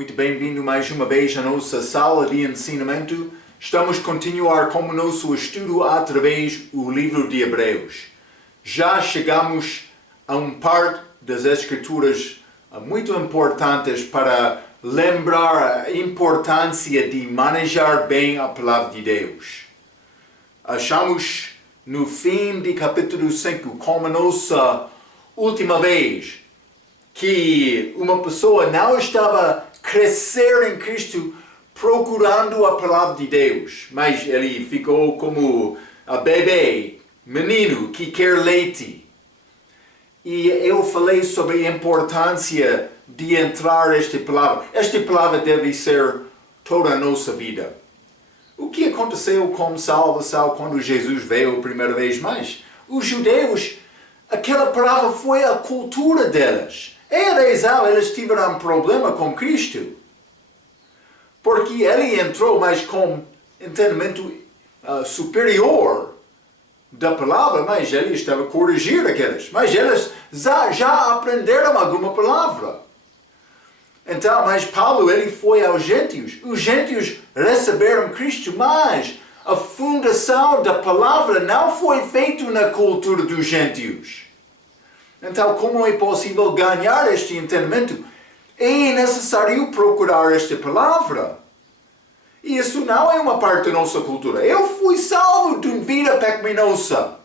Muito bem-vindo mais uma vez à nossa sala de ensinamento. Estamos a continuar com o nosso estudo através do livro de Hebreus. Já chegamos a parte das Escrituras muito importantes para lembrar a importância de manejar bem a palavra de Deus. Achamos no fim de capítulo 5, como a nossa última vez, que uma pessoa não estava a crescer em Cristo procurando a palavra de Deus, mas ele ficou como a bebê, menino que quer leite. E eu falei sobre a importância de entrar nesta palavra. Esta palavra deve ser toda a nossa vida. O que aconteceu com salvação quando Jesus veio a primeira vez mais? Os judeus, aquela palavra foi a cultura deles. É a razão eles tiveram um problema com Cristo. Porque ele entrou mais com entendimento superior da palavra, mas ele estava a corrigir aqueles. Mas eles já aprenderam alguma palavra. Então, mas Paulo, ele foi aos gentios. Os gentios receberam Cristo, mas a fundação da palavra não foi feita na cultura dos gentios. Então, como é possível ganhar este entendimento? É necessário procurar esta palavra. E isso não é uma parte da nossa cultura. Eu fui salvo de uma vida pecaminosa.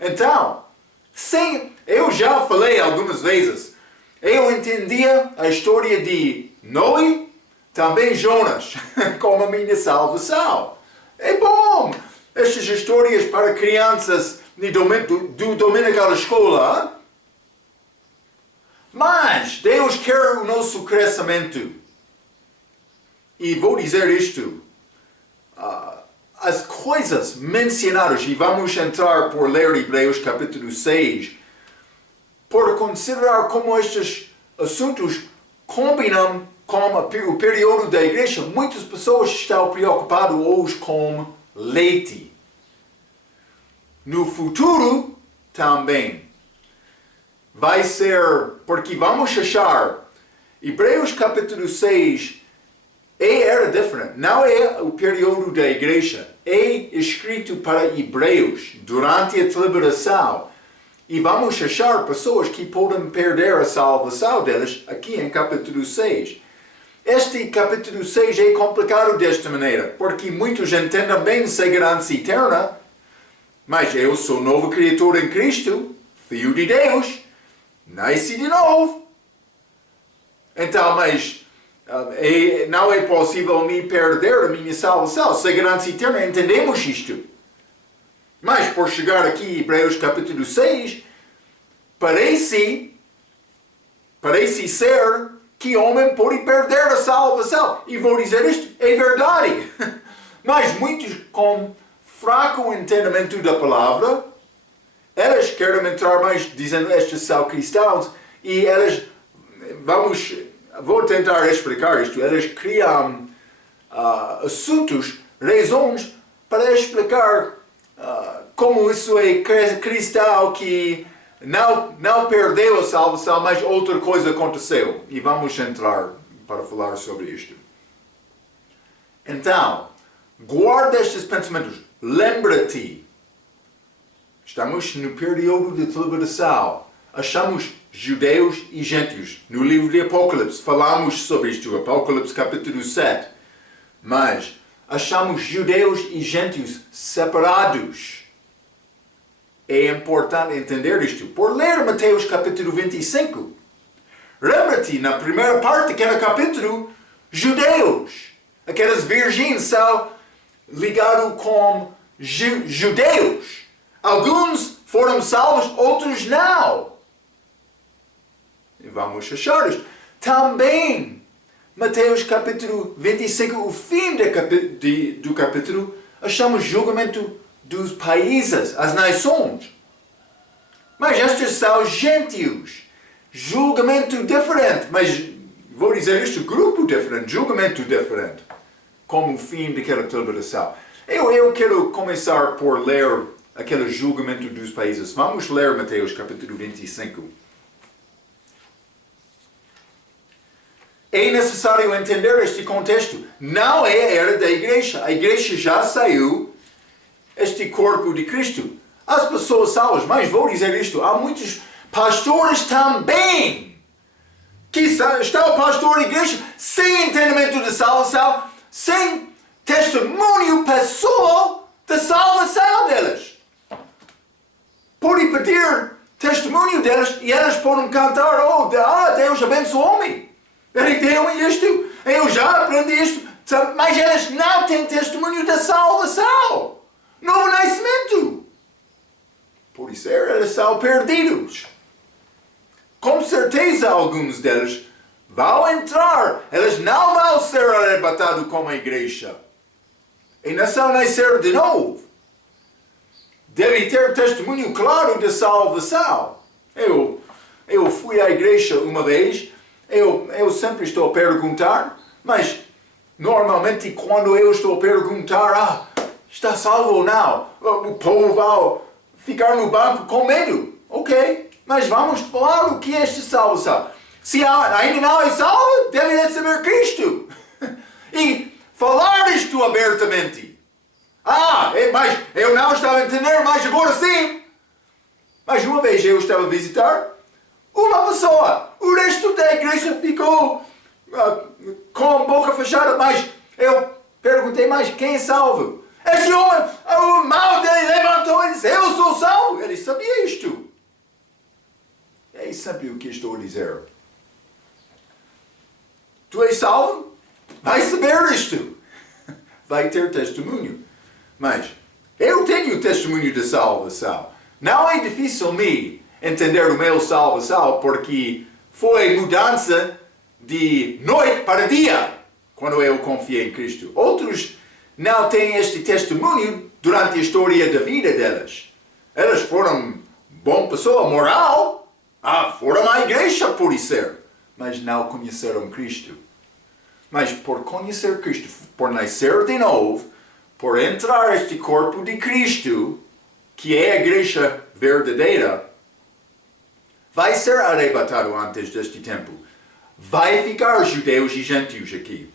Então, sim, eu já falei algumas vezes. Eu entendia a história de Noé, também Jonas, como a minha salvação. É bom estas histórias para crianças do dominical escola. Mas Deus quer o nosso crescimento. E vou dizer isto. As coisas mencionadas, e vamos entrar por ler Hebreus capítulo 6, por considerar como estes assuntos combinam com o período da igreja. Muitas pessoas estão preocupadas hoje com leite. No futuro também vai ser, porque vamos achar, Hebreus capítulo 6 era diferente. Não é o período da igreja. É escrito para hebreus durante a liberação. E vamos achar pessoas que podem perder a salvação deles aqui em capítulo 6. Este capítulo 6 é complicado desta maneira, porque muitos entendem bem segurança eterna, mas eu sou novo criatura em Cristo, filho de Deus, nasci de novo. Então, mas não é possível me perder a minha salvação. Segurança eterna, entendemos isto. Mas por chegar aqui, Hebreus capítulo 6, parece ser que o homem pode perder a salvação. E vou dizer isto, é verdade. Mas muitos com fraco entendimento da palavra, eles querem entrar mais dizendo estes são cristãos, e eles, vou tentar explicar isto, eles criam assuntos, razões para explicar como isso é cristão que não perdeu a salvação, mas outra coisa aconteceu. E vamos entrar para falar sobre isto. Então, guarda estes pensamentos. Lembra-te. Estamos no período de liberação. Achamos judeus e gentios. No livro de Apocalipse falamos sobre isto. Apocalipse capítulo 7. Mas achamos judeus e gentios separados. É importante entender isto. Por ler Mateus capítulo 25. Lembra-te, na primeira parte daquele capítulo, judeus. Aquelas virgens são ligados com judeus. Alguns foram salvos, outros não. E vamos achar isto. Também, Mateus capítulo 25, o fim do capítulo, achamos julgamento dos países, as nações. Mas estes são gentios. Julgamento diferente. Mas vou dizer isto, grupo diferente, julgamento diferente. Como o fim daquela liberação. Eu quero começar por ler aquele julgamento dos países. Vamos ler Mateus capítulo 25. É necessário entender este contexto. Não é a era da igreja. A igreja já saiu este corpo de Cristo. As pessoas salvas, mas vou dizer isto, há muitos pastores também que está o pastor da igreja sem entendimento de salvação, sem testemunho pessoal da salvação deles. Podem pedir testemunho deles e eles podem cantar, Deus abençoou-me. Ele deu isto, eu já aprendi isto, mas eles não têm testemunho da salvação. Novo nascimento. Por isso eles são perdidos. Com certeza alguns deles vão entrar. Eles não vão ser arrebatados como a igreja. E não são nascer de novo. Devem ter testemunho claro de salvação. Eu fui à igreja uma vez. Eu sempre estou a perguntar. Mas normalmente quando eu estou a perguntar, está salvo ou não? O povo vai ficar no banco com medo. Ok, mas vamos falar o que é esta salvação. Se ainda não é salvo, deve receber Cristo. E falar isto abertamente. Mas eu não estava a entender, mas agora sim. Mas uma vez eu estava a visitar uma pessoa. O resto da igreja ficou com a boca fechada, mas eu perguntei, mas quem é salvo? Este homem, o mão dele levantou e disse, eu sou salvo. Ele sabia isto. Ele sabe o que estou a dizer. Tu és salvo? Vai saber isto. Vai ter testemunho. Mas eu tenho testemunho de salvação. Não é difícil me entender o meu salvação, porque foi mudança de noite para dia, quando eu confiei em Cristo. Outros não têm este testemunho durante a história da vida deles. Eles foram boa pessoa, moral. Foram à igreja por isso, mas não conheceram Cristo. Mas por conhecer Cristo, por nascer de novo, por entrar este corpo de Cristo, que é a igreja verdadeira, vai ser arrebatado antes deste tempo. Vai ficar judeus e gentios aqui.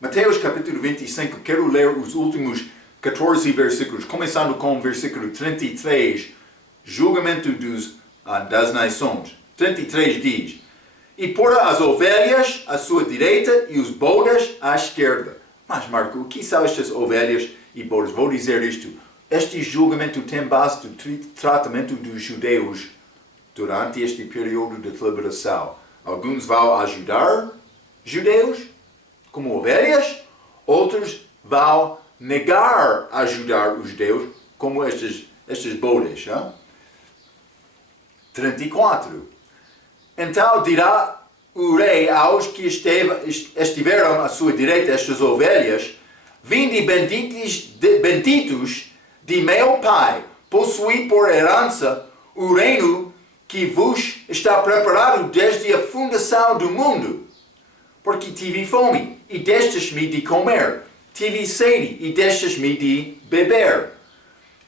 Mateus capítulo 25, quero ler os últimos 14 versículos, começando com o versículo 33, julgamento das nações. 33 diz, e porá as ovelhas à sua direita e os bodes à esquerda. Mas Marco, o que são estas ovelhas e bodes? Vou dizer isto. Este julgamento tem base do tratamento dos judeus durante este período de liberação. Alguns vão ajudar judeus como ovelhas, outros vão negar ajudar os judeus como estes bodes. 34. Então dirá o rei aos que estiveram à sua direita, estas ovelhas, vinde benditos de meu Pai, possuí por herança o reino que vos está preparado desde a fundação do mundo. Porque tive fome e destes-me de comer, tive sede e destes-me de beber.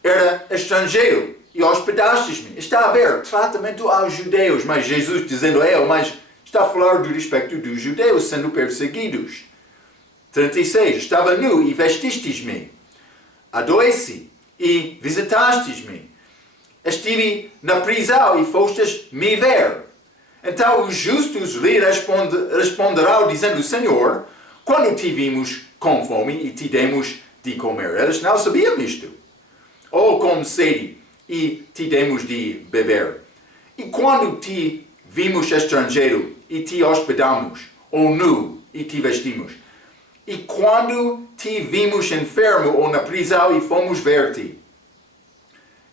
Era estrangeiro e hospedastes-me. Está a ver tratamento aos judeus, mas Jesus dizendo mas está a falar do respeito dos judeus sendo perseguidos. 36. Estava nu e vestistes-me. Adoeci e visitastes-me. Estive na prisão e fostes me ver. Então os justos lhe responderão dizendo, Senhor, quando te vimos com fome e te demos de comer? Eles não sabiam isto. Ou com sede e te demos de beber. E quando te vimos estrangeiro e te hospedamos, ou nu e te vestimos? E quando te vimos enfermo ou na prisão e fomos ver-te?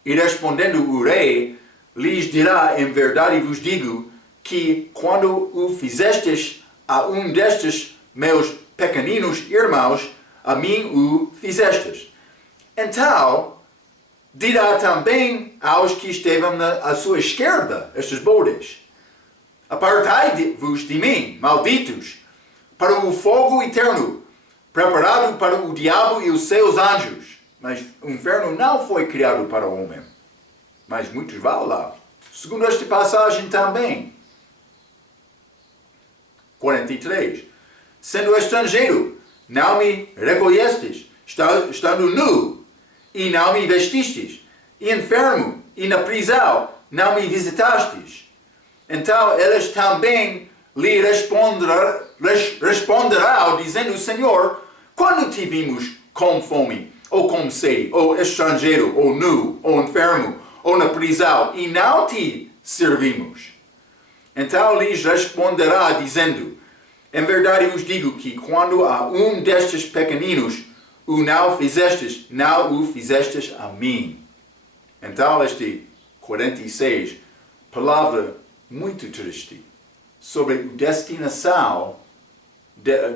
E respondendo o rei, lhes dirá, em verdade vos digo, que quando o fizestes a um destes meus pequeninos irmãos, a mim o fizestes. Então, dirá também aos que estavam à sua esquerda, estes bodes, apartai-vos de mim, malditos, para o fogo eterno, preparado para o diabo e os seus anjos. Mas o inferno não foi criado para o homem, mas muitos vão lá. Segundo esta passagem também. 43. Sendo estrangeiro, não me reconhestes, estando nu, e não me vestistes, e enfermo, e na prisão, não me visitastes. Então eles também lhe responderão, dizendo o Senhor, quando te vimos com fome, ou com sede, ou estrangeiro, ou nu, ou enfermo, ou na prisão, e não te servimos? Então lhes responderá, dizendo, em verdade vos digo que quando a um destes pequeninos o não fizestes, não o fizestes a mim. Então este 46, palavra muito triste, sobre o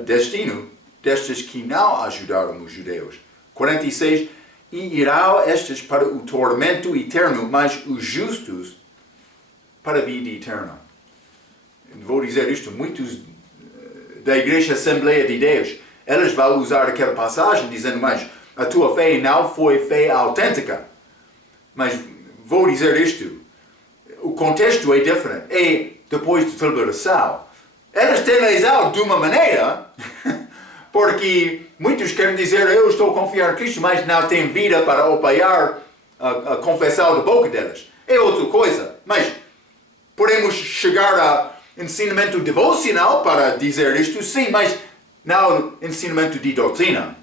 destino destes que não ajudaram os judeus. 46, e irão estes para o tormento eterno, mas os justos para a vida eterna. Vou dizer isto, muitos da Igreja Assembleia de Deus, eles vão usar aquela passagem dizendo, mas a tua fé não foi fé autêntica. Mas vou dizer isto, o contexto é diferente. É depois da tribulação. Eles têm razão de uma maneira, porque muitos querem dizer, eu estou a confiar em Cristo, mas não têm vida para apoiar a confissão da boca deles. É outra coisa. Mas podemos chegar a ensinamento devocional para dizer isto, sim, mas não ensinamento de doutrina.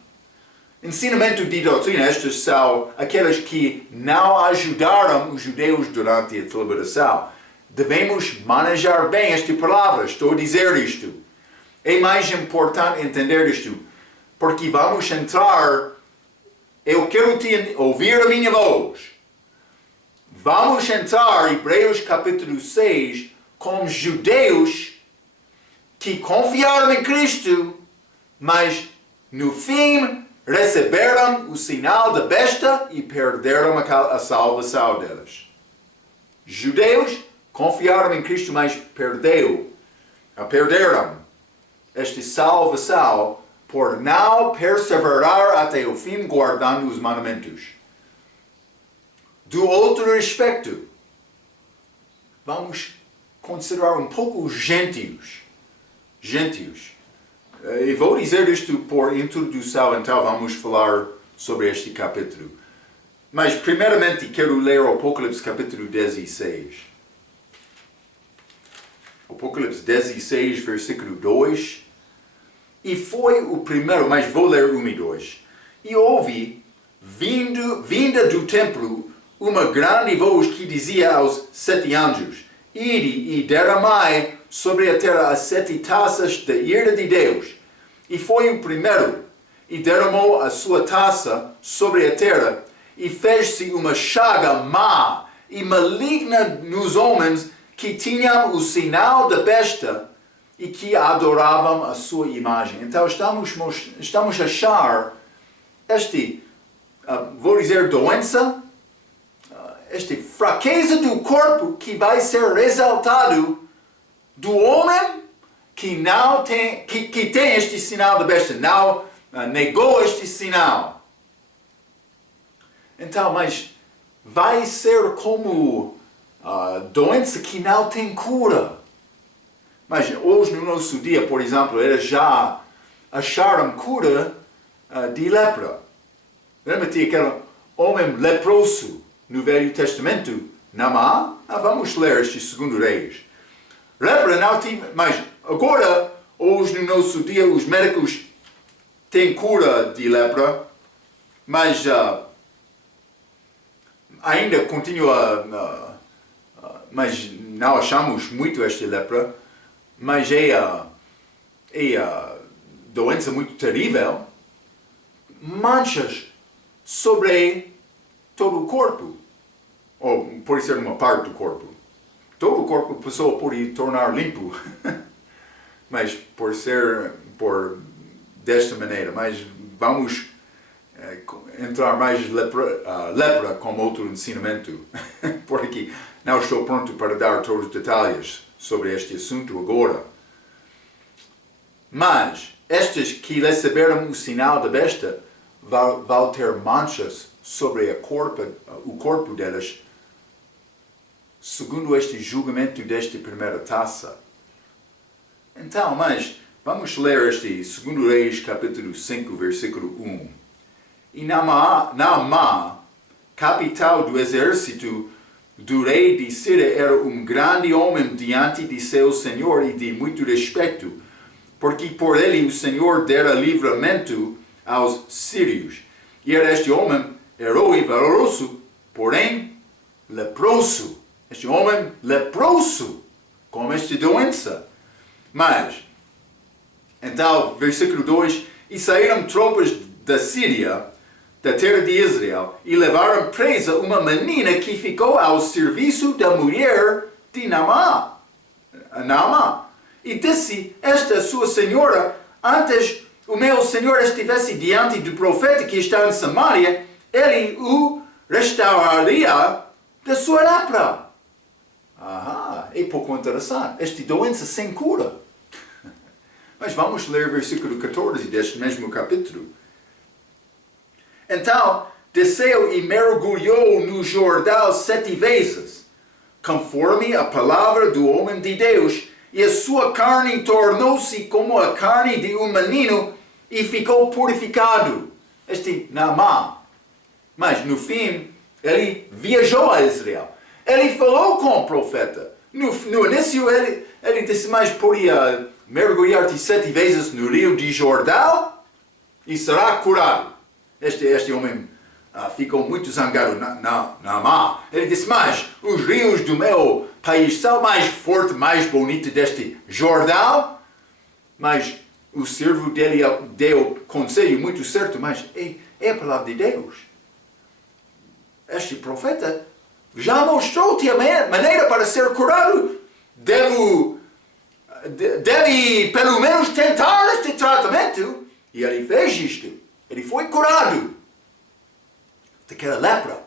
Ensinamento de doutrina, estes são aqueles que não ajudaram os judeus durante a tribulação. Devemos manejar bem esta palavra, estou a dizer isto. É mais importante entender isto, porque vamos entrar, eu quero ouvir a minha voz. Vamos entrar, Hebreus capítulo 6, com judeus que confiaram em Cristo, mas no fim receberam o sinal da besta e perderam a salvação deles. Judeus confiaram em Cristo, mas perderam esta salvação por não perseverar até o fim guardando os mandamentos. Do outro aspecto, vamos considerar um pouco os gentios. E vou dizer isto por introdução, então vamos falar sobre este capítulo. Mas primeiramente quero ler o Apocalipse capítulo 16. Apocalipse 16, versículo 2. E foi o primeiro, mas vou ler 1 e 2. E ouvi, vinda do templo, uma grande voz que dizia aos 7 anjos, ide e derramai sobre a terra as 7 taças da ira de Deus. E foi o primeiro, e derramou a sua taça sobre a terra, e fez-se uma chaga má e maligna nos homens que tinham o sinal da besta e que adoravam a sua imagem. Então estamos a achar vou dizer doença, esta fraqueza do corpo que vai ser ressaltado do homem que não tem, que tem este sinal da besta, não negou este sinal. Então, mas vai ser como doença que não tem cura. Mas hoje no nosso dia, por exemplo, eles já acharam cura de lepra. Lembra-te aquele homem leproso no Velho Testamento? Naamã? Vamos ler este 2 Reis. Lepra não tinha, mas agora, hoje no nosso dia, os médicos têm cura de lepra, mas ainda continua, mas não achamos muito esta lepra, mas é doença muito terrível, manchas sobre todo o corpo, ou pode ser uma parte do corpo. Todo o corpo a pessoa pode tornar limpo, mas por desta maneira. Mas vamos entrar mais lepra como outro ensinamento, porque não estou pronto para dar todos os detalhes sobre este assunto agora. Mas estes que receberam o sinal da besta vão ter manchas sobre o corpo deles, segundo este julgamento desta primeira taça. Então, mas vamos ler este 2 Reis, capítulo 5, versículo 1. E Naamã, capital do exército do rei de Síria, era um grande homem diante de seu senhor e de muito respeito, porque por ele o Senhor dera livramento aos sírios. E era este homem herói e valoroso, porém leproso. Este homem leproso, com esta doença. Mas, então, versículo 2, e saíram tropas da Síria, da terra de Israel, e levaram presa uma menina que ficou ao serviço da mulher de Naamã. E disse esta sua senhora, antes o meu senhor estivesse diante do profeta que está em Samaria, ele o restauraria da sua lepra. É pouco interessante. Esta doença sem cura. Mas vamos ler o versículo 14 deste mesmo capítulo. Então, desceu e mergulhou no Jordão 7 vezes, conforme a palavra do homem de Deus, e a sua carne tornou-se como a carne de um menino e ficou purificado. Este Naamã. Mas no fim, ele viajou a Israel. Ele falou com o profeta. No início, ele disse, mas podia mergulhar-te 7 vezes no rio de Jordão e será curado. Este homem ficou muito zangado. Naamã. Ele disse, mas os rios do meu país são mais fortes, mais bonitos deste Jordão. Mas o servo dele deu conselho muito certo, mas é a palavra de Deus. Este profeta já mostrou-te a maneira para ser curado. Deve pelo menos tentar este tratamento. E ele fez isto. Ele foi curado daquela lepra.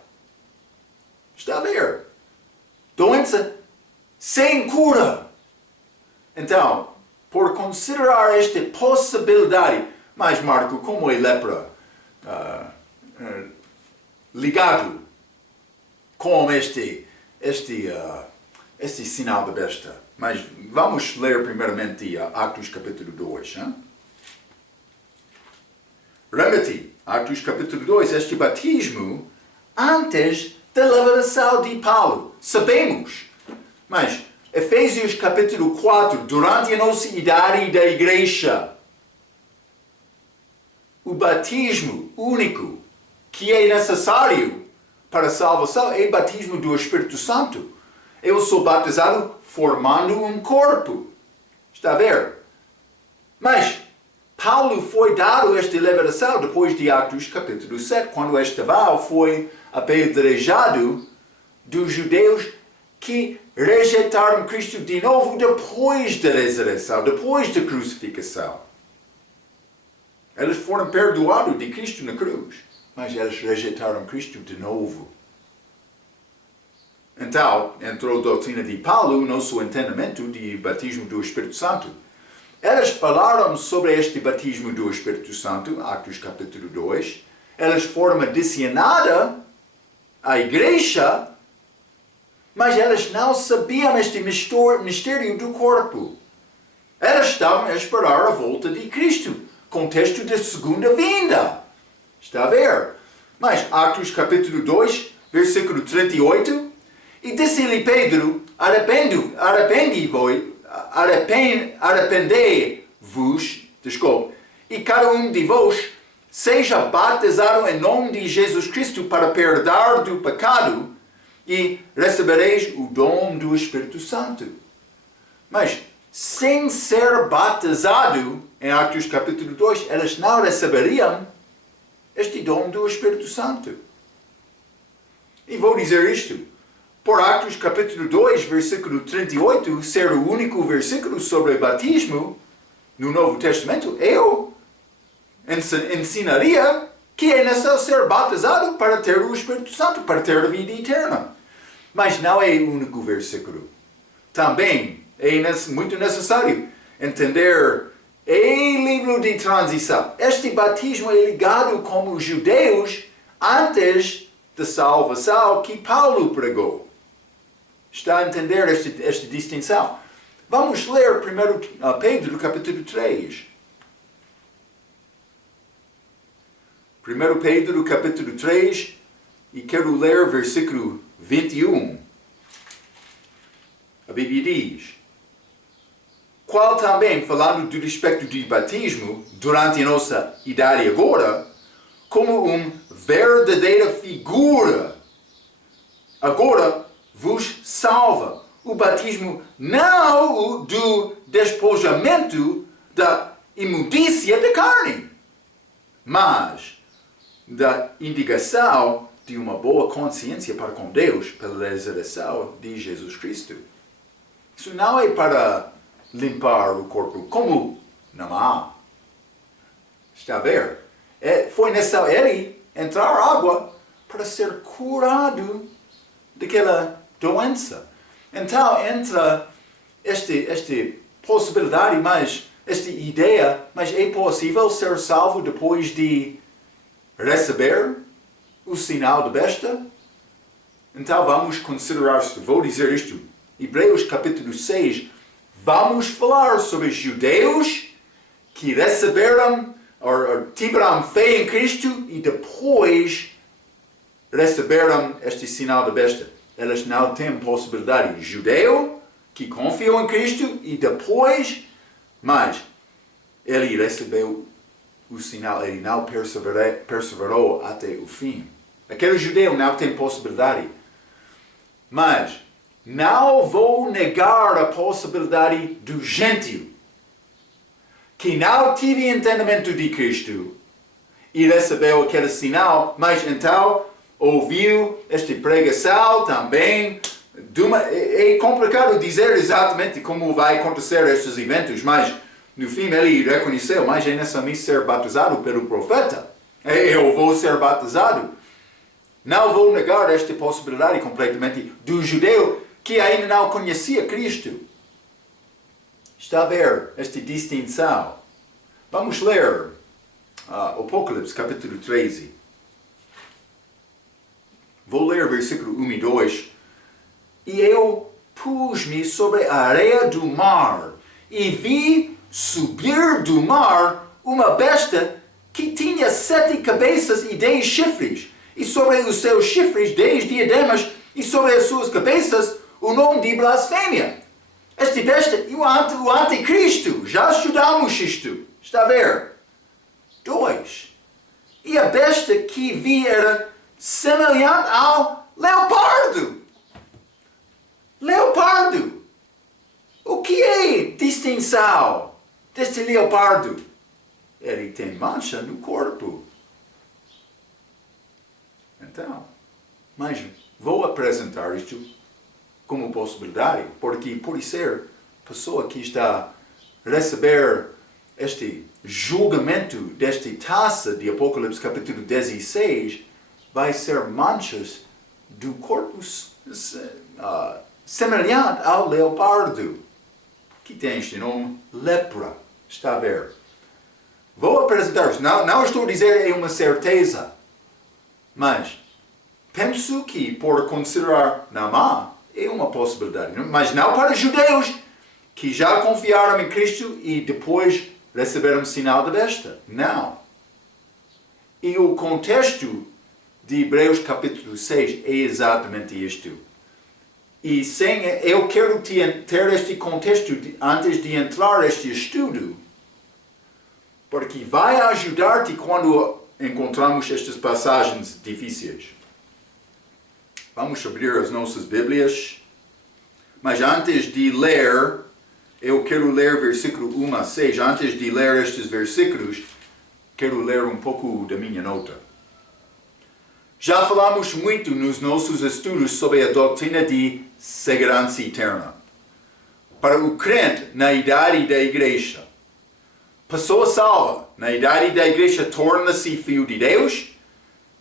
Está a ver? Doença sem cura. Então, por considerar esta possibilidade, mas Marco, como é lepra ligado com este sinal da besta? Mas vamos ler primeiramente Atos capítulo 2. Lembra-te, Atos capítulo 2, este batismo antes da lavação de Paulo. Sabemos. Mas Efésios capítulo 4, durante a nossa idade da igreja, o batismo único que é necessário para a salvação é o batismo do Espírito Santo. Eu sou batizado formando um corpo. Está a ver? Mas Paulo foi dado esta liberação depois de Atos capítulo 7, quando Estevão foi apedrejado dos judeus que rejeitaram Cristo de novo depois da ressurreição, depois da crucificação. Eles foram perdoados de Cristo na cruz, mas eles rejeitaram Cristo de novo. Então, entrou a doutrina de Paulo, nosso entendimento de batismo do Espírito Santo. Eles falaram sobre este batismo do Espírito Santo, Atos capítulo 2. Eles foram adicionados à igreja, mas eles não sabiam este mistério do corpo. Eles estavam a esperar a volta de Cristo, contexto da segunda vinda. Está a ver? Mas Atos capítulo 2, versículo 38. E disse-lhe Pedro, arrependei-vos, e cada um de vós seja batizado em nome de Jesus Cristo para perdão do pecado, e recebereis o dom do Espírito Santo. Mas, sem ser batizado, em Atos capítulo 2, eles não receberiam este dom do Espírito Santo. E vou dizer isto. Por Atos capítulo 2, versículo 38, ser o único versículo sobre batismo no Novo Testamento, eu ensinaria que é necessário ser batizado para ter o Espírito Santo, para ter a vida eterna. Mas não é o único versículo. Também é muito necessário entender o livro de transição. Este batismo é ligado com os judeus antes da salvação que Paulo pregou. Está a entender esta distinção? Vamos ler primeiro Pedro, capítulo 3. 1 Pedro, capítulo 3, e quero ler versículo 21. A Bíblia diz: qual também, falando do respeito de batismo, durante a nossa idade agora, como uma verdadeira figura, agora vos salva. O batismo não o do despojamento da imundícia da carne, mas da indicação de uma boa consciência para com Deus pela ressurreição de Jesus Cristo. Isso não é para limpar o corpo, como não há. Está a ver? Foi necessário ele entrar água para ser curado daquela doença. Então entra esta possibilidade, mas esta ideia, mas é possível ser salvo depois de receber o sinal da besta? Então vamos considerar isto. Vou dizer isto. Hebreus capítulo 6. Vamos falar sobre os judeus que receberam ou tiveram fé em Cristo e depois receberam este sinal da besta. Elas não têm possibilidade. Judeu que confiou em Cristo e depois, mas ele recebeu o sinal, ele não perseverou até o fim. Aquele judeu não tem possibilidade. Mas não vou negar a possibilidade do gentio que não teve entendimento de Cristo e recebeu aquele sinal, mas então ouviu esta pregação também. É complicado dizer exatamente como vai acontecer estes eventos, mas no fim ele reconheceu, mas é necessário ser batizado pelo profeta. Eu vou ser batizado. Não vou negar esta possibilidade completamente do judeu que ainda não conhecia Cristo. Está a ver esta distinção. Vamos ler Apocalipse capítulo 13. Vou ler versículo 1 e 2. E eu pus-me sobre a areia do mar e vi subir do mar uma besta que tinha 7 cabeças e 10 chifres, e sobre os seus chifres 10 diademas, e sobre as suas cabeças o nome de blasfêmia. Esta besta é o anticristo. Já estudamos isto. Está a ver? 2. E a besta que vi era semelhante ao leopardo. Leopardo. O que é distinção deste leopardo? Ele tem mancha no corpo. Então, mas vou apresentar isto como possibilidade, porque por ser pessoa que está a receber este julgamento desta taça de Apocalipse capítulo 16, vai ser manchas do corpo semelhante ao leopardo, que tem este nome, lepra. Está a ver? Vou apresentar-vos. Não estou a dizer é uma certeza, mas penso que, por considerar não há, é uma possibilidade. Mas não para judeus que já confiaram em Cristo e depois receberam o sinal da besta. Não. E o contexto de Hebreus capítulo 6 é exatamente isto. E eu quero ter este contexto antes de entrar neste estudo, porque vai ajudar-te quando encontramos estas passagens difíceis. Vamos abrir as nossas Bíblias, mas antes de ler, eu quero ler versículo 1 a 6. Antes de ler estes versículos, quero ler um pouco da minha nota. Já falamos muito nos nossos estudos sobre a doutrina de segurança eterna. Para o crente na idade da igreja, pessoa salva na idade da igreja torna-se filho de Deus,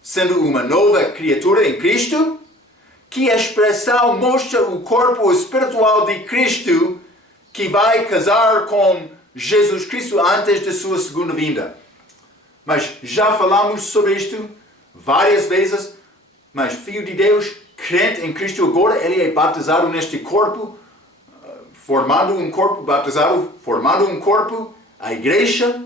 sendo uma nova criatura em Cristo. Que a expressão mostra o corpo espiritual de Cristo que vai casar com Jesus Cristo antes de sua segunda vinda. Mas já falamos sobre isto várias vezes, mas filho de Deus, crente em Cristo agora, ele é batizado neste corpo formando um corpo batizado, formando um corpo, a igreja.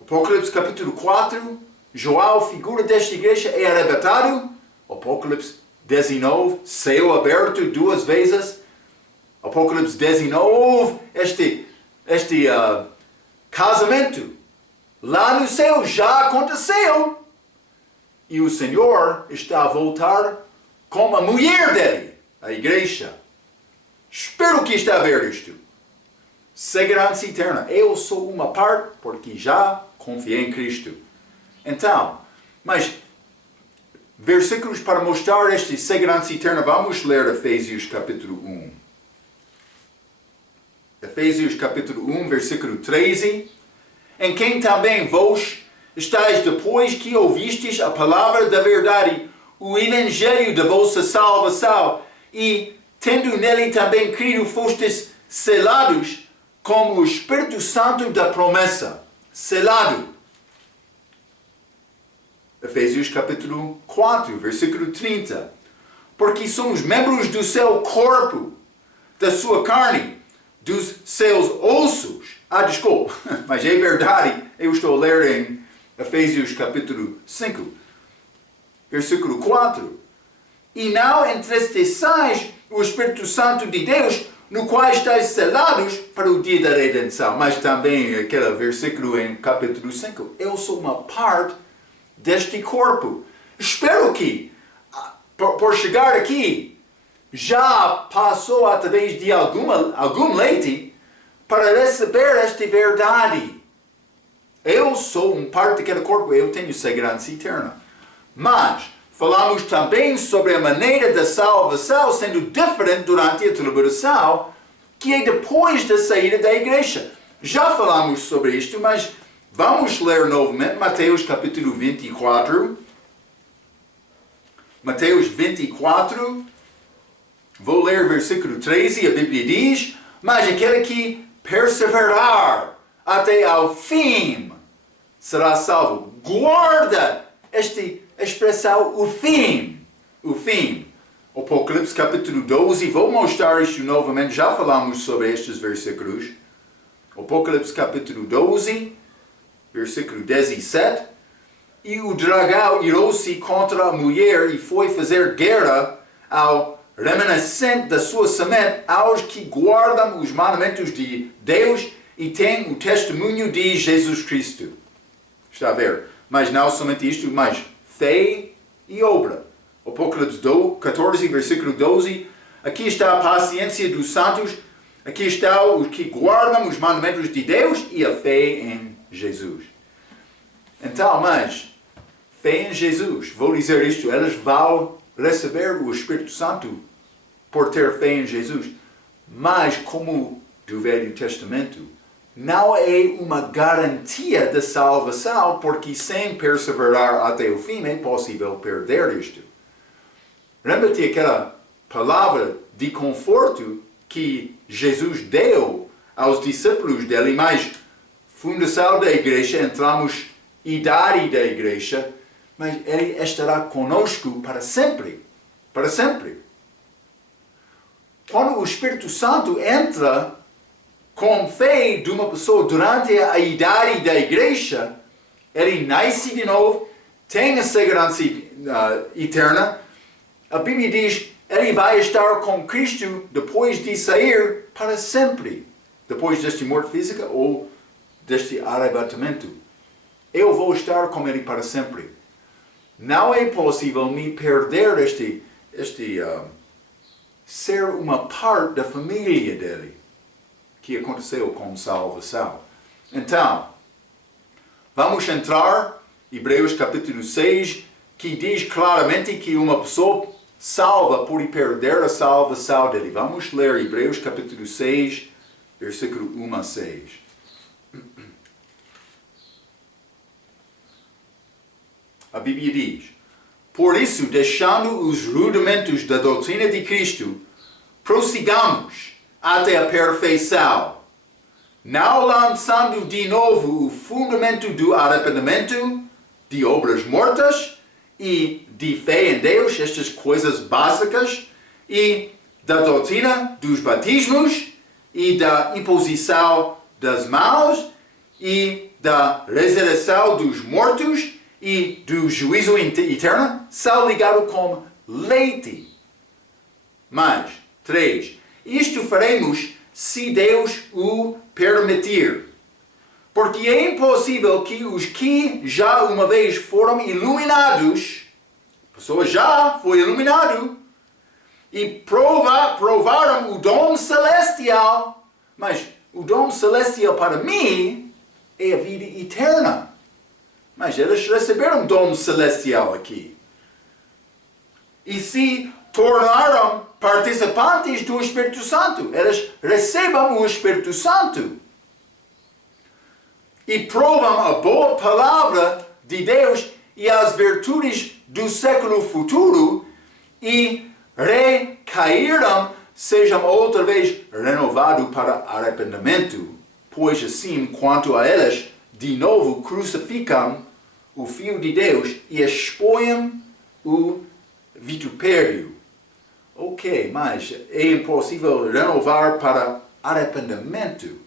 Apocalipse capítulo 4, João, figura desta igreja, é arrebatado. Apocalipse 19, céu aberto 2 vezes. Apocalipse 19, este casamento lá no céu já aconteceu. E o Senhor está a voltar com a mulher dele, a igreja. Espero que está a ver isto. Segurança eterna. Eu sou uma parte porque já confiei em Cristo. Então, mas versículos para mostrar esta segurança eterna. Vamos ler Efésios capítulo 1. Efésios capítulo 1, versículo 13. Em quem também vós estáis depois que ouvistes a palavra da verdade, o evangelho da vossa salvação, e tendo nele também crido, fostes selados como o Espírito Santo da promessa. Selado. Efésios capítulo 4, versículo 30. Porque somos membros do seu corpo, da sua carne, dos seus ossos. Desculpa, mas é verdade. Eu estou a ler em Efésios capítulo 5, versículo 4. E não entristeçais o Espírito Santo de Deus, no qual estáis selados para o dia da redenção. Mas também aquele versículo em capítulo 5. Eu sou uma parte deste corpo. Espero que, por chegar aqui, já passou através de algum leite para receber esta verdade. Eu sou um parte daquele corpo, eu tenho segurança eterna. Mas falamos também sobre a maneira da salvação sendo diferente durante a tribulação, que é depois da saída da igreja. Já falamos sobre isto, mas vamos ler novamente Mateus capítulo 24. Mateus 24, vou ler versículo 13, a Bíblia diz: mas aquele que perseverar até ao fim será salvo. Guarda esta expressão, o fim. O fim. Apocalipse capítulo 12, vou mostrar isto novamente, já falamos sobre estes versículos. Apocalipse capítulo 12, versículo 17. E o dragão irou-se contra a mulher e foi fazer guerra ao remanescente da sua semente, aos que guardam os mandamentos de Deus e têm o testemunho de Jesus Cristo. Está a ver? Mas não somente isto, mas fé e obra. Apocalipse 14, versículo 12. Aqui está a paciência dos santos. Aqui está os que guardam os mandamentos de Deus e a fé em Jesus. Então, mas fé em Jesus, vou dizer isto, elas vão receber o Espírito Santo por ter fé em Jesus. Mas, como do Velho Testamento, não é uma garantia de salvação, porque sem perseverar até o fim é possível perder isto. Lembra-te aquela palavra de conforto que Jesus deu aos discípulos dele, mas fundação da igreja, entramos idade da igreja, mas ele estará conosco para sempre. Para sempre. Quando o Espírito Santo entra com fé de uma pessoa durante a idade da igreja, ele nasce de novo, tem a segurança eterna. A Bíblia diz, ele vai estar com Cristo depois de sair para sempre. Depois desta morte física ou deste arrebatamento. Eu vou estar com ele para sempre. Não é possível me perder ser uma parte da família dele, que aconteceu com salvação. Então, vamos entrar em Hebreus capítulo 6, que diz claramente que uma pessoa salva pode perder a salvação dele. Vamos ler Hebreus capítulo 6, versículo 1 a 6. A Bíblia diz: por isso, deixando os rudimentos da doutrina de Cristo, prossigamos até a perfeição, não lançando de novo o fundamento do arrependimento, de obras mortas e de fé em Deus, estas coisas básicas, e da doutrina dos batismos e da imposição das mãos e da ressurreição dos mortos e do juízo eterno são ligados com leite. Mas, 3. Isto faremos se Deus o permitir. Porque é impossível que os que já uma vez foram iluminados, a pessoa já foi iluminado, e provaram o dom celestial, mas o dom celestial para mim é a vida eterna. Mas eles receberam dom celestial aqui. E se tornaram participantes do Espírito Santo. Eles recebem o Espírito Santo. E provam a boa palavra de Deus e as virtudes do século futuro e recaíram, sejam outra vez renovados para arrependimento, pois assim, quanto a eles, de novo crucificam o Filho de Deus e expõem o vitupério. Ok, mas é impossível renovar para arrependimento.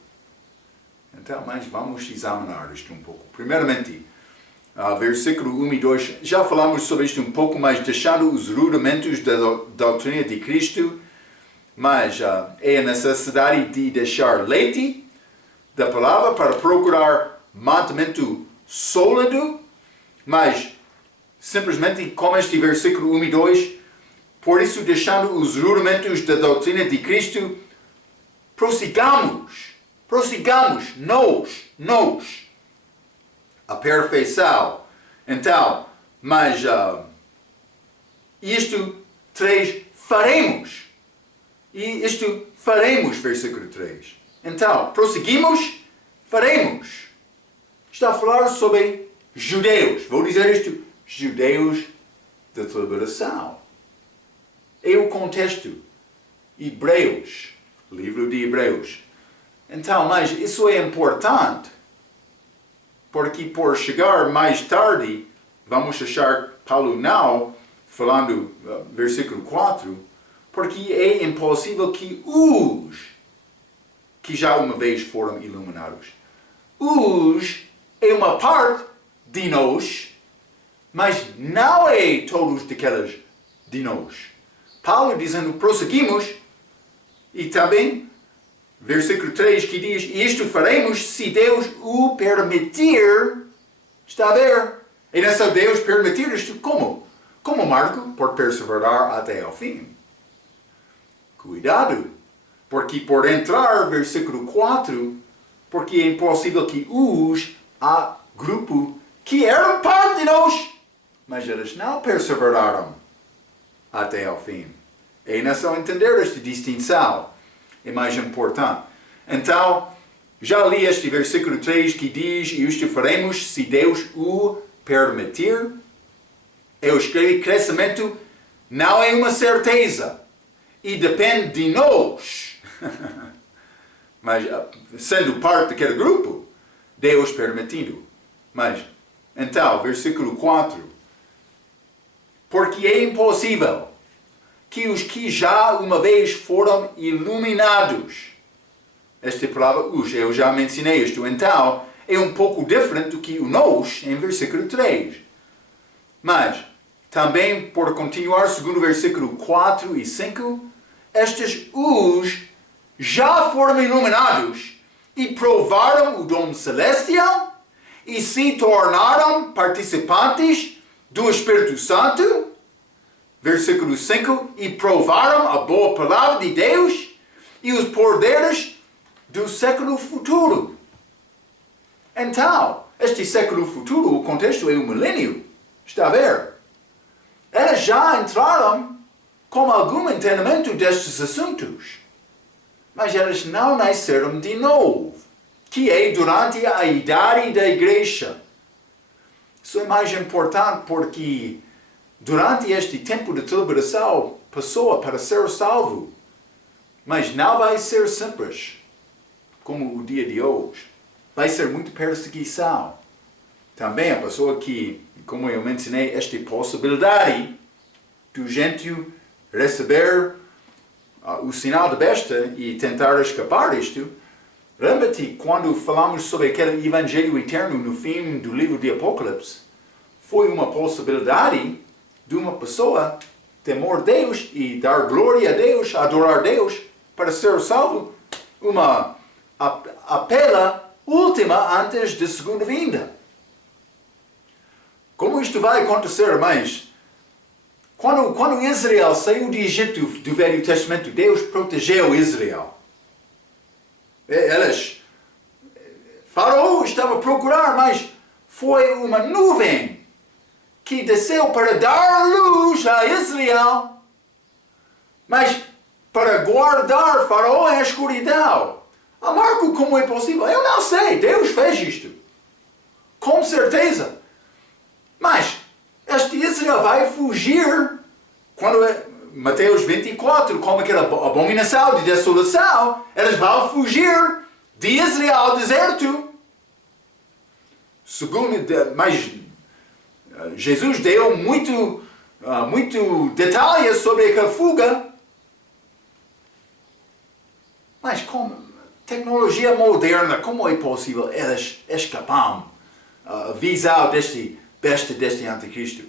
Então, mas vamos examinar isto um pouco. Primeiramente, versículo 1 e 2, já falamos sobre isto um pouco, mas deixando os rudimentos da doutrina de Cristo, mas é a necessidade de deixar leite da palavra para procurar mantimento sólido, mas simplesmente como este versículo 1 e 2, por isso deixando os rudimentos da doutrina de Cristo, prossigamos, nós, a perfeição. Então, mas isto 3, faremos. E isto faremos, versículo 3. Então, prosseguimos, faremos. Está a falar sobre judeus. Vou dizer isto, judeus da tribulação. É o contexto. Hebreus, livro de Hebreus. Então, mas isso é importante, porque por chegar mais tarde, vamos achar Paulo não, falando, versículo 4, porque é impossível que os que já uma vez foram iluminados, os é uma parte de nós, mas não é todos daquelas de nós. Paulo dizendo, prosseguimos, e também, versículo 3 que diz, isto faremos se Deus o permitir. Está a ver? E não é só Deus permitir isto, como? Como Marco? Por perseverar até ao fim. Cuidado, porque por entrar, versículo 4, porque é impossível que os, a grupo, que eram parte de nós, mas eles não perseveraram até ao fim. E não é só entender esta distinção. É mais importante. Então, já li este versículo 3 que diz, e isto faremos se Deus o permitir. Eu escrevi, crescimento não é uma certeza. E depende de nós. Mas, sendo parte daquele grupo, Deus permitindo. Mas, então, versículo 4. Porque é impossível que os que já uma vez foram iluminados. Esta palavra, os, eu já mencionei isto. Então, é um pouco diferente do que o nós, em versículo 3. Mas, também, por continuar, segundo versículo 4 e 5, estes os já foram iluminados e provaram o dom celestial e se tornaram participantes do Espírito Santo. Versículo 5, e provaram a boa palavra de Deus e os poderes do século futuro. Então, este século futuro, o contexto é o milênio. Está a ver? Eles já entraram com algum entendimento destes assuntos. Mas eles não nasceram de novo, que é durante a idade da igreja. Isso é mais importante porque durante este tempo de tribulação, pessoa para ser salvo, mas não vai ser simples, como o dia de hoje. Vai ser muito perseguição. Também a pessoa que, como eu mencionei, esta possibilidade do gentio receber o sinal da besta e tentar escapar disto, lembra-te quando falamos sobre aquele evangelho eterno no fim do livro de Apocalipse, foi uma possibilidade de uma pessoa temor Deus e dar glória a Deus, adorar Deus para ser salvo, uma apela última antes da segunda vinda. Como isto vai acontecer mais? Quando Israel saiu do Egito do Velho Testamento, Deus protegeu Israel. Faraó estava a procurar, mas foi uma nuvem que desceu para dar luz a Israel, mas para guardar Faraó em escuridão. Marco, como é possível? Eu não sei, Deus fez isto. Com certeza. Mas este Israel vai fugir quando Mateus 24, como aquela abominação de desolação, eles vão fugir de Israel ao deserto. Mas Jesus deu muito detalhes sobre aquela fuga. Mas com tecnologia moderna, como é possível eles escapam visão deste anticristo?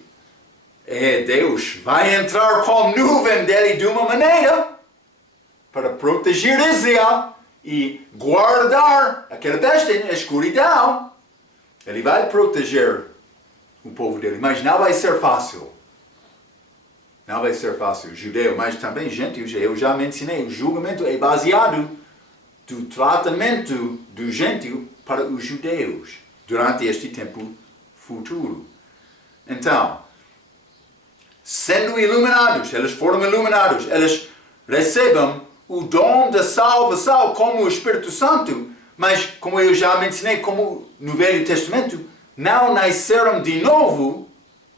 Deus vai entrar com nuvem dele de uma maneira para proteger Israel e guardar aquela besta na escuridão. Ele vai proteger o povo dele, mas não vai ser fácil. Não vai ser fácil. Judeu, mas também gentio. Eu já mencionei, o julgamento é baseado do tratamento do gentio para os judeus durante este tempo futuro. Então, sendo iluminados, eles foram iluminados, eles recebem o dom da salvação como o Espírito Santo, mas como eu já mencionei, como no Velho Testamento, não nasceram de novo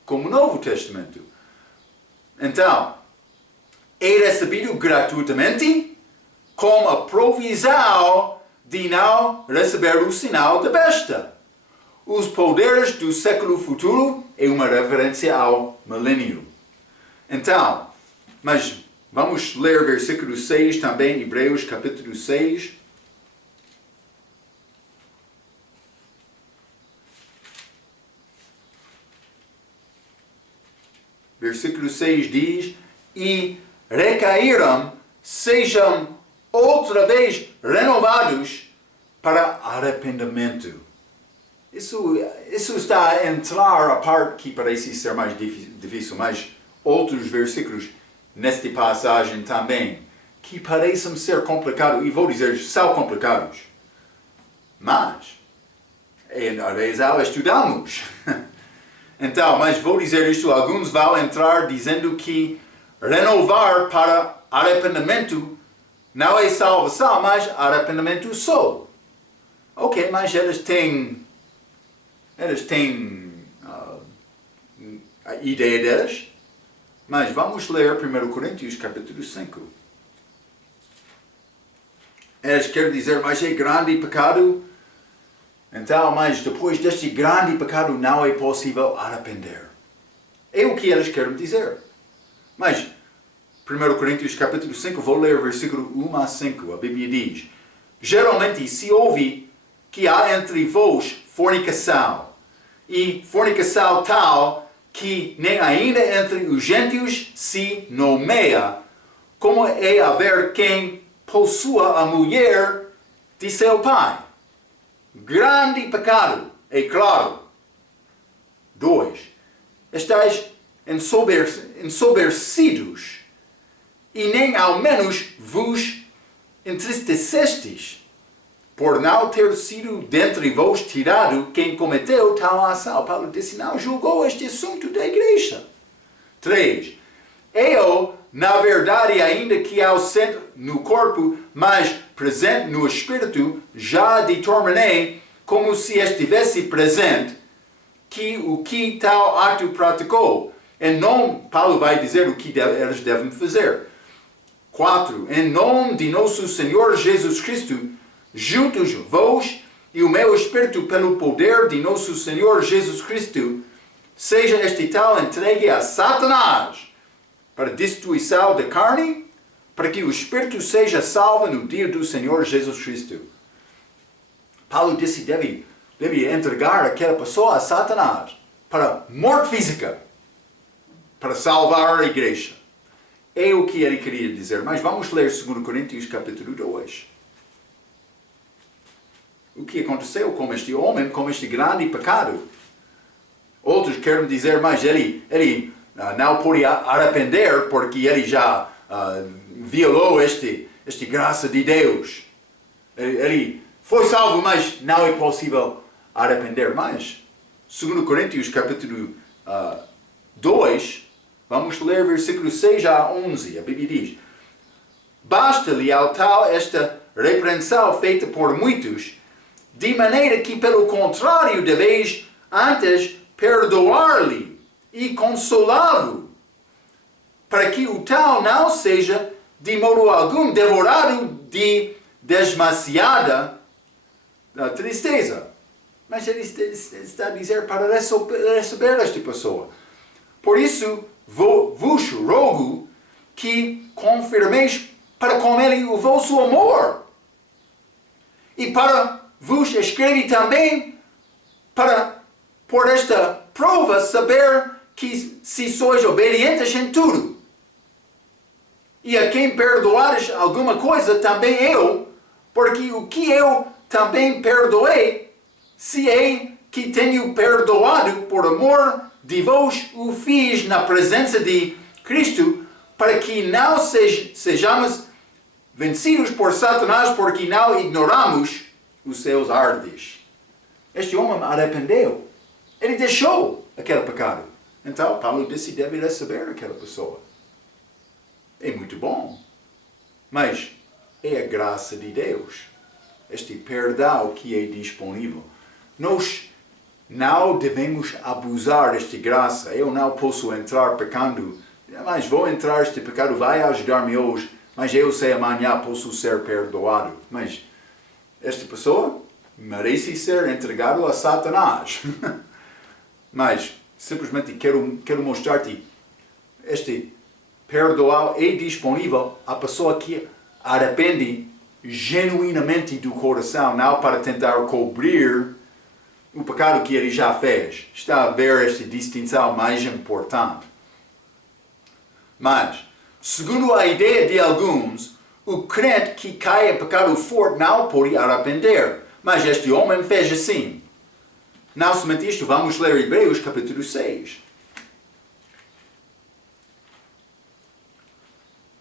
como o Novo Testamento. Então, é recebido gratuitamente com a provisão de não receber o sinal da besta. Os poderes do século futuro é uma referência ao milênio. Então, mas vamos ler versículo 6 também, Hebreus capítulo 6. Versículo 6 diz: e recaíram, sejam outra vez renovados para arrependimento. Isso está a entrar a parte que parece ser mais difícil, mas outros versículos nesta passagem também, que parecem ser complicados, e vou dizer, são complicados. Mas, na razão estudamos. Então, mas vou dizer isto, alguns vão entrar dizendo que renovar para arrependimento não é salvação, mas arrependimento só. Ok, mas eles têm a ideia deles, mas vamos ler 1 Coríntios capítulo 5. Eles querem dizer, mas é grande pecado. Então, mas depois deste grande pecado não é possível arrepender. É o que eles querem dizer. Mas, 1 Coríntios capítulo 5, vou ler o versículo 1 a 5. A Bíblia diz: geralmente se ouve que há entre vós fornicação, e fornicação tal que nem ainda entre os gentios se nomeia, como é haver quem possua a mulher de seu pai. Grande pecado, é claro. 2. Estais ensoberbecidos, e nem ao menos vos entristecestes, por não ter sido dentre vós tirado quem cometeu tal ação. Paulo disse, não julgou este assunto da igreja. 3. Eu, na verdade, ainda que ausente no corpo, mas presente no espírito, já determinei, como se estivesse presente, o que tal ato praticou. Em nome, Paulo vai dizer o que eles devem fazer. 4. Em nome de nosso Senhor Jesus Cristo, juntos vós e o meu espírito pelo poder de nosso Senhor Jesus Cristo, seja este tal entregue a Satanás, para destruição da carne, para que o espírito seja salvo no dia do Senhor Jesus Cristo. Paulo disse que deve entregar aquela pessoa a Satanás para morte física, para salvar a igreja. É o que ele queria dizer. Mas vamos ler 2 Coríntios capítulo 2. O que aconteceu com este homem, com este grande pecado? Outros querem dizer, mas ele não pode arrepender porque ele já violou este graça de Deus. Ele foi salvo, mas não é possível arrepender. Mas, 2 Coríntios capítulo 2, vamos ler versículos 6 a 11. A Bíblia diz: basta-lhe ao tal esta repreensão feita por muitos, de maneira que, pelo contrário, deveis antes perdoar-lhe e consolá-lo, para que o tal não seja, de modo algum, devorado de demasiada tristeza. Mas ele está a dizer para receber esta pessoa. Por isso, vos rogo que confirmeis para com ele o vosso amor. E para vos escrever também, para por esta prova saber que se sois obedientes em tudo. E a quem perdoares alguma coisa, também eu, porque o que eu também perdoei, se é que tenho perdoado por amor de vós, o fiz na presença de Cristo, para que não sejamos vencidos por Satanás, porque não ignoramos os seus ardes. Este homem arrependeu. Ele deixou aquele pecado. Então, Paulo disse que deve receber aquela pessoa. É muito bom. Mas é a graça de Deus. Este perdão que é disponível. Nós não devemos abusar desta graça. Eu não posso entrar pecando, mas vou entrar este pecado, vai ajudar-me hoje, mas eu sei amanhã posso ser perdoado. Mas esta pessoa merece ser entregado a Satanás. Mas simplesmente quero mostrar-te este perdão é disponível à pessoa que arrepende genuinamente do coração, não para tentar cobrir o pecado que ele já fez. Está a ver esta distinção mais importante. Mas, segundo a ideia de alguns, o crente que cai em pecado forte não pode arrepender. Mas este homem fez assim. Não somente isto, vamos ler Hebreus capítulo 6.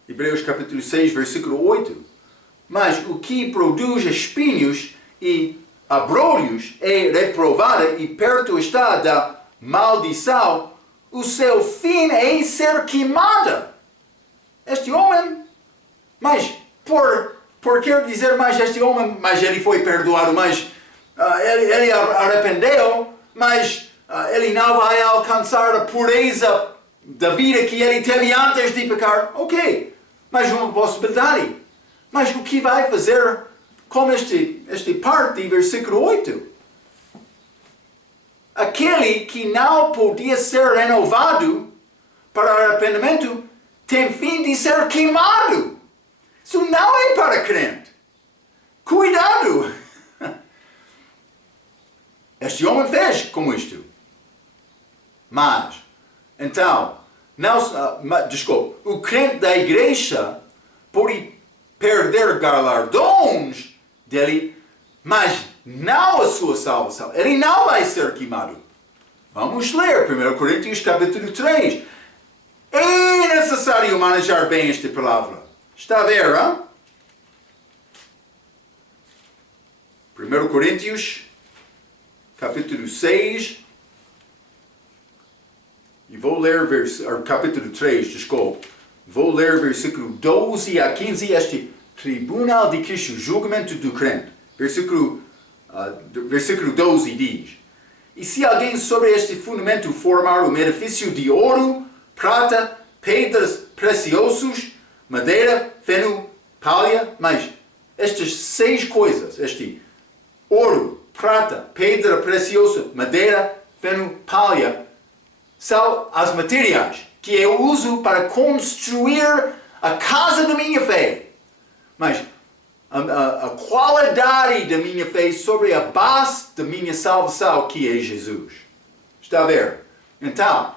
Hebreus capítulo 6, versículo 8. Mas o que produz espinhos e abrolhos é reprovada e perto está da maldição, o seu fim é ser queimada. Este homem, mas por quer dizer mais este homem, mas ele foi perdoado, mas ele arrependeu, mas ele não vai alcançar a pureza da vida que ele teve antes de pecar. Ok, mas uma possibilidade. Mas o que vai fazer com este parte de versículo 8? Aquele que não podia ser renovado para arrependimento tem fim de ser queimado. Isso não é para crente. Cuidado! Este homem fez como isto. Mas, então, o crente da igreja pode perder galardões dele, mas não a sua salvação. Ele não vai ser queimado. Vamos ler 1 Coríntios capítulo 3. É necessário manejar bem esta palavra. Está a ver, hein? 1 Coríntios capítulo 6. E vou ler capítulo 3, desculpe. Vou ler versículo 12 a 15, este tribunal de Cristo, julgamento do crente. Versículo 12 diz: E se alguém sobre este fundamento formar um edifício de ouro, prata, pedras preciosas, madeira, feno, palha, mas estas 6 coisas, este ouro, prata, pedra preciosa, madeira, feno, palha, são as materiais que eu uso para construir a casa da minha fé, mas a qualidade da minha fé sobre a base da minha salvação, que é Jesus. Está a ver? Então,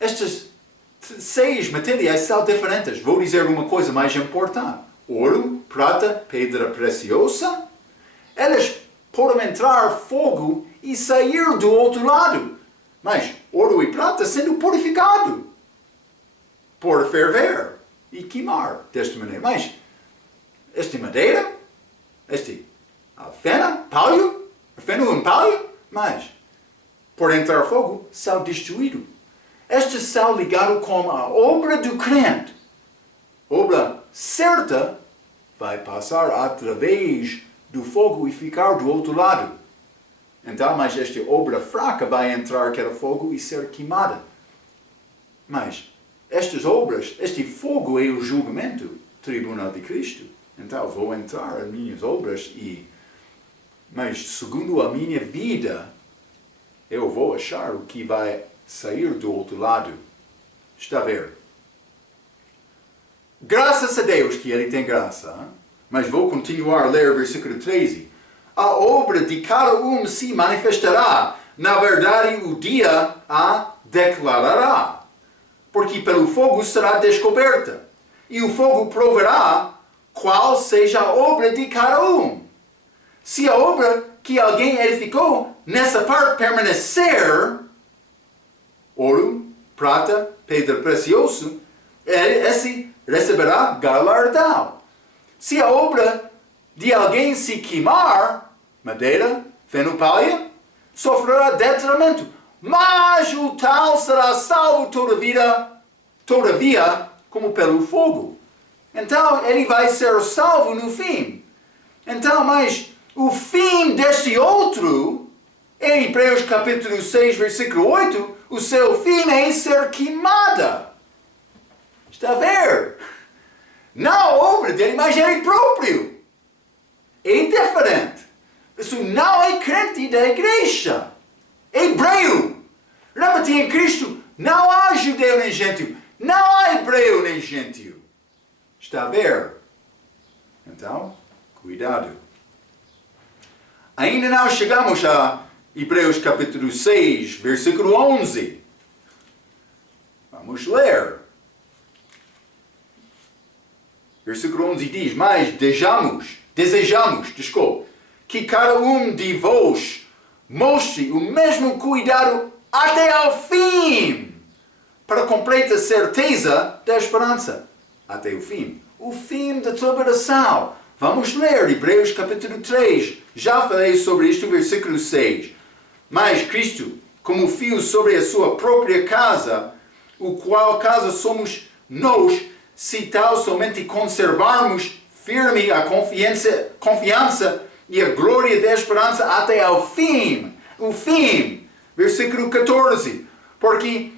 estas 6 materiais são diferentes. Vou dizer uma coisa mais importante. Ouro, prata, pedra preciosa, elas podem entrar fogo e sair do outro lado. Mas ouro e prata sendo purificado, por ferver e queimar desta maneira. Mas esta madeira, feno e palho, mas por entrar fogo, são destruídos. Estes são ligados com a obra do crente. Obra certa vai passar através do fogo e ficar do outro lado. Então, mas esta obra fraca vai entrar aquele fogo e ser queimada. Mas estas obras, este fogo é o julgamento, tribunal de Cristo. Então vou entrar as minhas obras mas segundo a minha vida, eu vou achar o que vai sair do outro lado. Está a ver? Graças a Deus que Ele tem graça. Hein? Mas vou continuar a ler o versículo 13. A obra de cada um se manifestará. Na verdade, o dia a declarará. Porque pelo fogo será descoberta. E o fogo proverá qual seja a obra de cada um. Se a obra que alguém edificou nessa parte permanecer, ouro, prata, pedra preciosa, esse receberá galardão. Se a obra de alguém se queimar, madeira, feno, palha, sofrerá detrimento. Mas o tal será salvo todavia, como pelo fogo. Então, ele vai ser salvo no fim. Então, mas o fim deste outro, em Hebreus capítulo 6, versículo 8, o seu fim é ser queimada. Está a ver? Não a obra dele, mas ele próprio. É diferente. Isso não é crente da igreja. Hebreu. Lembra-te, em Cristo não há judeu nem gentio. Não há hebreu nem gentio. Está a ver? Então, cuidado. Ainda não chegamos a Hebreus capítulo 6, versículo 11. Vamos ler. Versículo 11 diz, mas desejamos, que cada um de vós mostre o mesmo cuidado até ao fim, para a completa certeza da esperança. Até o fim da tribulação. Vamos ler Hebreus capítulo 3. Já falei sobre isto, versículo 6. Mas Cristo, como fio sobre a sua própria casa, o qual casa somos nós, se tal somente conservarmos firme a confiança e a glória da esperança até ao fim. O fim. Versículo 14. Porque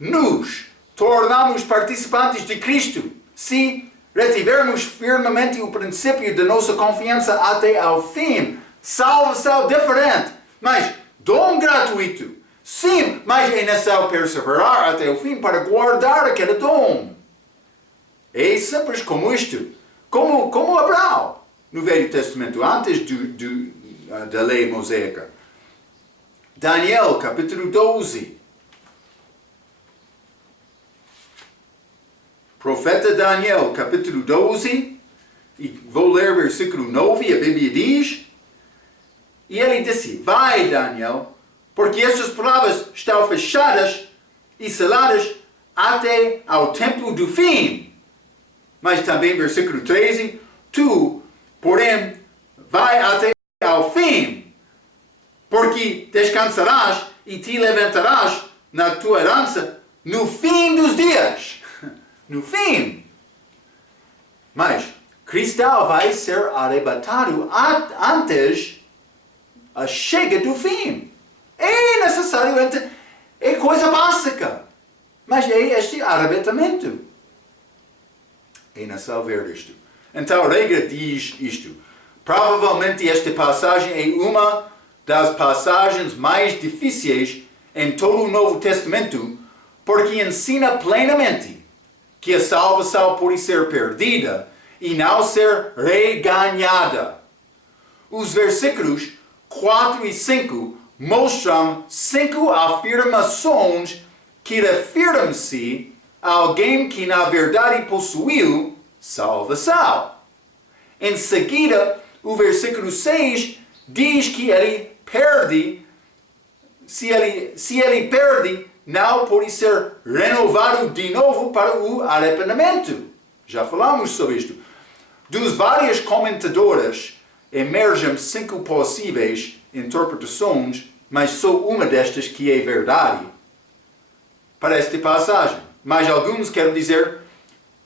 nos tornamos participantes de Cristo, se retivermos firmemente o princípio da nossa confiança até ao fim. Salvação diferente, mas dom gratuito. Sim, mas é necessário perseverar até o fim para guardar aquele dom. É simples como isto. Como Abraão, no Velho Testamento, antes da lei mosaica. Daniel, capítulo 12. Profeta Daniel, capítulo 12. E vou ler versículo 9, a Bíblia diz. E ele disse, vai Daniel, porque estas palavras estão fechadas e seladas até ao tempo do fim. Mas também versículo 13, tu, porém, vai até ao fim, porque descansarás e te levantarás na tua herança no fim dos dias. No fim. Mas cristão vai ser arrebatado antes a chega do fim. É necessário, é coisa básica. Mas é este arrebatamento. É necessário ver isto. Então a regra diz isto. Provavelmente esta passagem é uma das passagens mais difíceis em todo o Novo Testamento, porque ensina plenamente que a salvação pode ser perdida e não ser reganhada. Os versículos 4 e 5 mostram 5 afirmações que referem-se a alguém que na verdade possuiu salvação. Em seguida, o versículo 6 diz que ele perde, se ele perde, não pode ser renovado de novo para o arrependimento. Já falamos sobre isto. Dos vários comentadores, emergem 5 possíveis interpretações, mas só uma destas que é verdade para esta passagem. Mas alguns querem dizer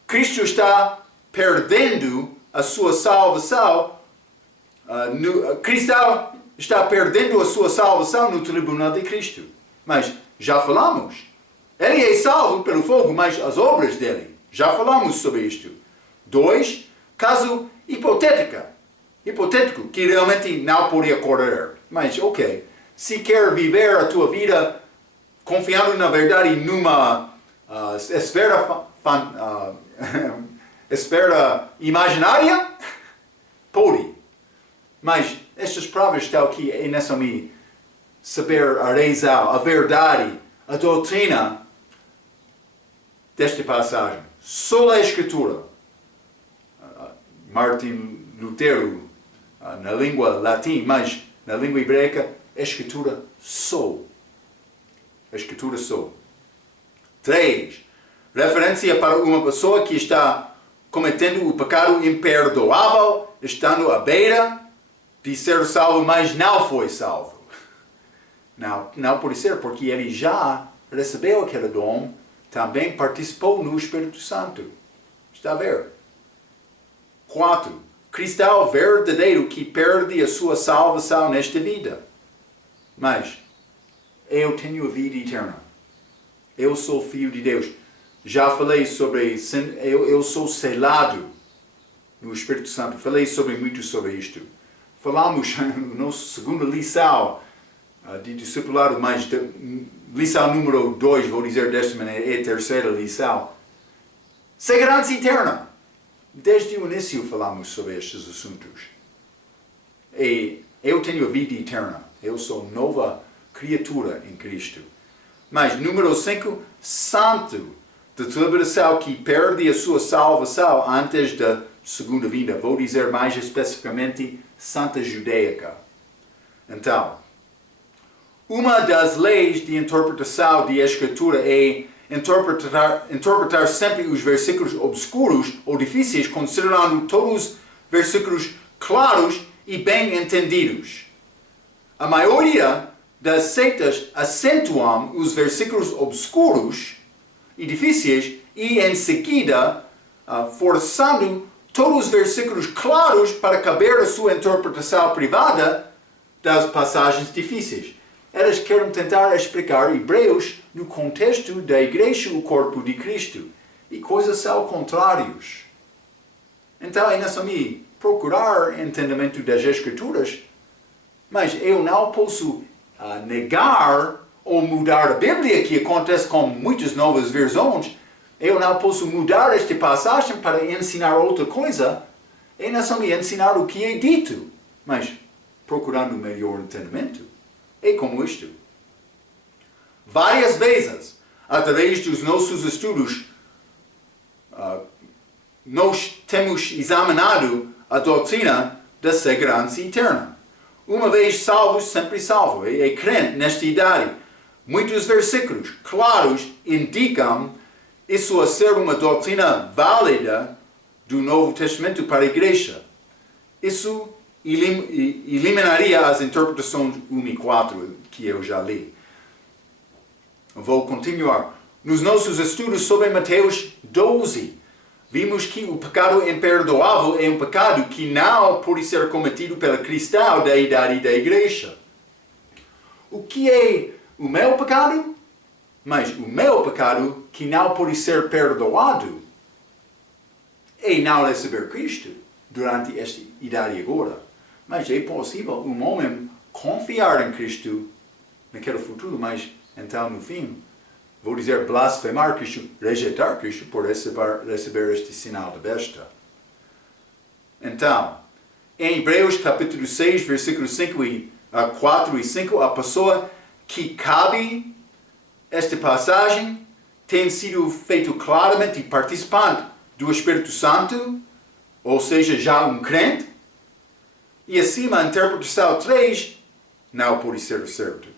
Cristo está perdendo a sua salvação, Cristo está perdendo a sua salvação no tribunal de Cristo. Mas já falamos. Ele é salvo pelo fogo, mas as obras dele. Já falamos sobre isto. 2. Caso hipotético, que realmente não pode ocorrer. Mas, ok, se quer viver a tua vida confiando na verdade numa esfera imaginária, pode. Mas estas provas estão aqui é necessário saber a razão, a verdade, a doutrina desta passagem. Só a Escritura. Martin Lutero, na língua latim, mas na língua hebraica, Escritura só. Escritura só. 3. Referência para uma pessoa que está cometendo o pecado imperdoável, estando à beira de ser salvo, mas não foi salvo. Não pode ser, porque ele já recebeu aquele dom, também participou no Espírito Santo. Está a ver? 4. Cristão verdadeiro que perde a sua salvação nesta vida. Mas eu tenho a vida eterna. Eu sou filho de Deus. Já falei sobre, eu sou selado no Espírito Santo. Falei muito sobre isto. Falamos na nossa segunda lição de discipulado, mas lição número 2, vou dizer desta maneira, é a terceira lição. Segurança eterna. Desde o início falamos sobre estes assuntos. E eu tenho a vida eterna. Eu sou nova criatura em Cristo. Mas número 5, santo de tribulação que perde a sua salvação antes da segunda vinda. Vou dizer mais especificamente santa judaica. Então, uma das leis de interpretação de Escritura é interpretar sempre os versículos obscuros ou difíceis, considerando todos os versículos claros e bem entendidos. A maioria das seitas acentuam os versículos obscuros e difíceis e, em seguida, forçando todos os versículos claros para caber a sua interpretação privada das passagens difíceis. Elas querem tentar explicar Hebreus no contexto da igreja, o corpo de Cristo. E coisas são contrárias. Então é necessário procurar entendimento das Escrituras, mas eu não posso negar ou mudar a Bíblia, que acontece com muitas novas versões. Eu não posso mudar esta passagem para ensinar outra coisa. É necessário ensinar o que é dito, mas procurando o melhor entendimento. É como isto. Várias vezes, através dos nossos estudos, nós temos examinado a doutrina da segurança eterna. Uma vez salvo, sempre salvo. É crente nesta idade. Muitos versículos claros indicam isso a ser uma doutrina válida do Novo Testamento para a igreja. Isso eliminaria as interpretações 1 e 4 que eu já li. Vou continuar. Nos nossos estudos sobre Mateus 12, vimos que o pecado imperdoável é um pecado que não pode ser cometido pelo cristão da idade da igreja. O que é o meu pecado? Mas o meu pecado que não pode ser perdoado é não receber Cristo durante esta idade agora. Mas é possível um homem confiar em Cristo naquele futuro, mas então no fim vou dizer blasfemar Cristo, rejeitar Cristo por receber este sinal da besta. Então, em Hebreus capítulo 6, versículos 4 e 5, a pessoa que cabe esta passagem tem sido feito claramente participante do Espírito Santo, ou seja, já um crente, e acima a interpretação 3 não pode ser certo.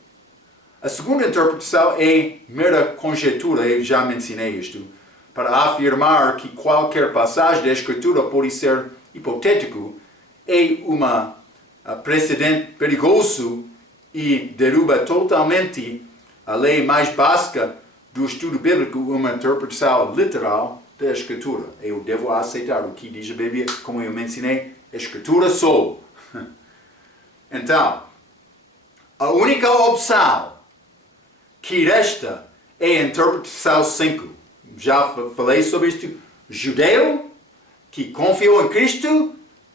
A segunda interpretação é mera conjectura, eu já mencionei isto, para afirmar que qualquer passagem da Escritura pode ser hipotético, é uma precedente perigoso e derruba totalmente a lei mais básica do estudo bíblico, uma interpretação literal da Escritura. Eu devo aceitar o que diz a Bíblia, como eu mencionei, Escritura sou. Então, a única opção que resta é a interpretação 5. Já falei sobre isto. Judeu que confiou em Cristo,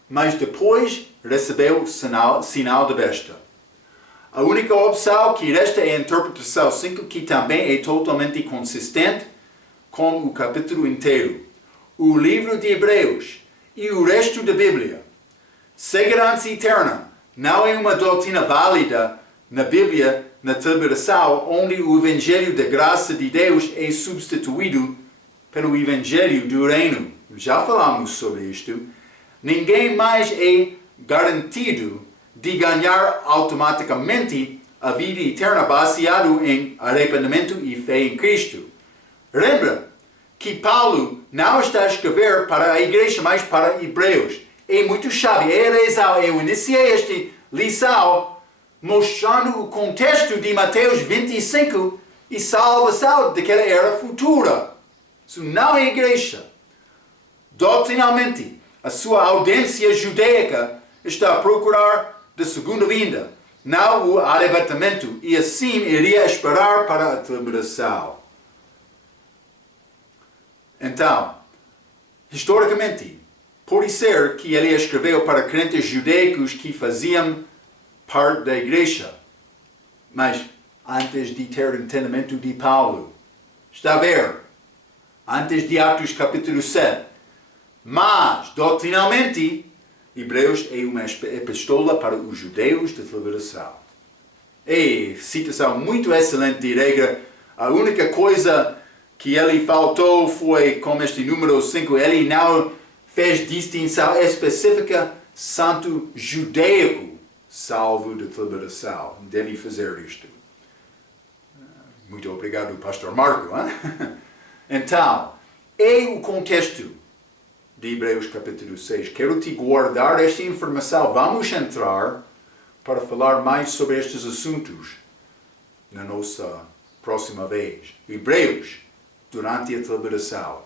mas depois recebeu o sinal da besta. A única opção que resta é a interpretação 5, que também é totalmente consistente com o capítulo inteiro, o livro de Hebreus e o resto da Bíblia. Segurança eterna não é uma doutrina válida na Bíblia, na tribulação, onde o Evangelho da graça de Deus é substituído pelo Evangelho do Reino. Já falamos sobre isto. Ninguém mais é garantido de ganhar automaticamente a vida eterna baseado em arrependimento e fé em Cristo. Lembra que Paulo não está a escrever para a igreja, mas para Hebreus. É muito chave. Eu iniciei esta lição mostrando o contexto de Mateus 25 e salvação daquela era futura. Isso não é igreja. Doutrinalmente, a sua audiência judaica está a procurar da segunda vinda, não o arrebatamento, e assim iria esperar para a tribulação. Então, historicamente, pode ser que ele escreveu para crentes judaicos que faziam parte da igreja, mas antes de ter entendimento de Paulo. Está a ver? Antes de Atos capítulo 7. Mas, doutrinalmente, Hebreus é uma epístola para os judeus da tribulação. E citação muito excelente de regra. A única coisa que ele faltou foi, com este número 5, ele não fez distinção específica santo judaico, salvo da tribulação. Deve fazer isto. Muito obrigado, pastor Marco. Hein? Então, é o contexto de Hebreus capítulo 6. Quero te guardar esta informação. Vamos entrar para falar mais sobre estes assuntos na nossa próxima vez. Hebreus, durante a tribulação.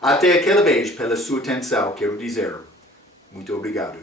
Até aquela vez, pela sua atenção, quero dizer muito obrigado.